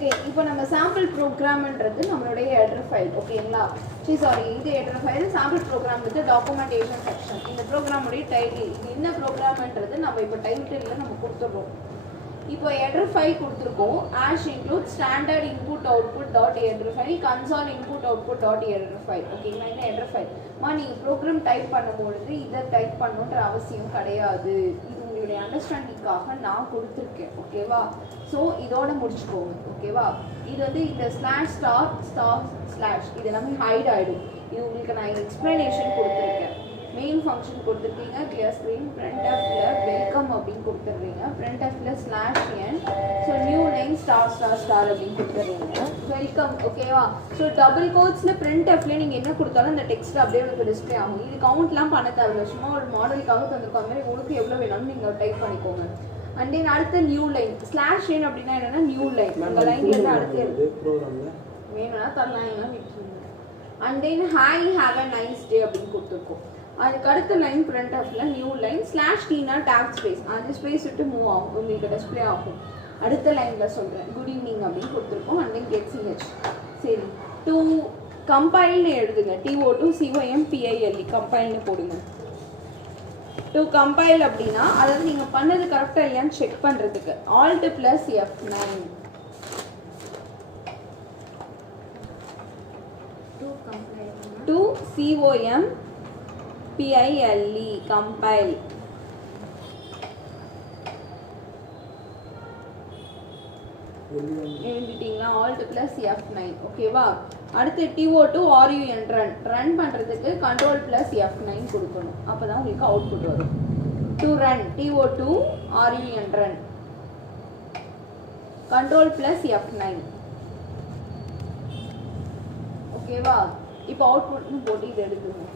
okay இப்போ நம்ம sample ப்ரோக்ராம்ன்றது நம்மளுடைய ஹெடர் ஃபைல் ஓகேங்களா சாரி இது ஹெடர் ஃபைல் சாம்பிள் ப்ரோக்ராம் வந்து டாக்குமெண்டேஷன் செக்ஷன் இந்த ப்ரோக்ராமுடைய டைட்டில் இது என்ன ப்ரோக்ராம்ன்றது நம்ம இப்போ டைட்டிலில் நம்ம கொடுத்துருவோம் இப்போ ஹெடர் ஃபைல் கொடுத்துருக்கோம் ash include standard input output dot header file Kansal input output dot header file ஓகேங்களா இந்த ஹெடர் ஃபைல் நீங்கள் ப்ரோக்ராம் டைப் பண்ணும்பொழுது இதை டைப் பண்ணணுன்ற அவசியம் கிடையாது இது உங்களுடைய அண்டர்ஸ்டாண்டிங்காக நான் கொடுத்துருக்கேன் ஓகேவா ஸோ இதோட முடிச்சுக்கோங்க ஓகேவா இது வந்து இந்த /*/ இது எல்லாமே ஹைட் ஆகிடும் இது உங்களுக்கு நான் எக்ஸ்பிளனேஷன் கொடுத்துருக்கேன் மெயின் ஃபங்க்ஷன் கொடுத்துருக்கீங்க கிளியர் ஸ்க்ரீன் printfல வெல்கம் அப்படின்னு கொடுத்துட்றீங்க printfல /n ஸோ நியூ லைன் *** அப்படின்னு கொடுத்துட்றீங்க வெல்கம் ஓகேவா ஸோ டபுள் கோட்ஸில் printfல நீங்கள் என்ன கொடுத்தாலும் அந்த டெக்ஸ்ட் அப்படியே உங்களுக்கு டிஸ்பிளே ஆகும் இது கவுண்ட்லாம் பண்ண தேவையில்ல சும்மா ஒரு மாடலுக்காக தந்துருக்கோம் அந்த மாதிரி உங்களுக்கு எவ்வளோ வேணாலும் நீங்கள் டைப் பண்ணிக்கோங்க அண்ட் தென் அடுத்த நியூ லைன் /n அப்படின்னா என்னன்னா நியூ லைன் உங்கள் லைன்லேருந்து அடுத்து வேணும்னா தரலாம் எல்லாம் விட்டுருங்க and then hi have a nice day அப்படின்னு கொடுத்துருக்கோம் அதுக்கு அடுத்த லைன் printfல new line /t tab space அந்த ஸ்பேஸ் விட்டு மூவ் ஆகும் உங்களுக்கு டிஸ்பிளே ஆகும் அடுத்த லைனில் சொல்கிறேன் குட் ஈவினிங் அப்படின்னு கொடுத்துருக்கோம் அண்ட் தென் get ch சரி டு கம்பைல்னு எழுதுங்க TO2COMPILE கம்பைல்னு போடுங்க டு கம்பைல் அப்படின்னா அதாவது நீங்கள் பண்ணது கரெக்டாக இல்லையான்னு செக் பண்ணுறதுக்கு Alt + F9 to COMPILE compile எழுதிட்டீங்களா Alt + F9 ஓகேவா அடுத்து TO2 RUN ரன் பண்ணுறதுக்கு Control + F9 கொடுக்கணும் அப்போ தான் உங்களுக்கு அவுட்புட் வரும் to run TO2 RUN Control + F9 ஓகேவா இப்போ அவுட்புட்னு போட்டு இது எடுத்துக்கணும்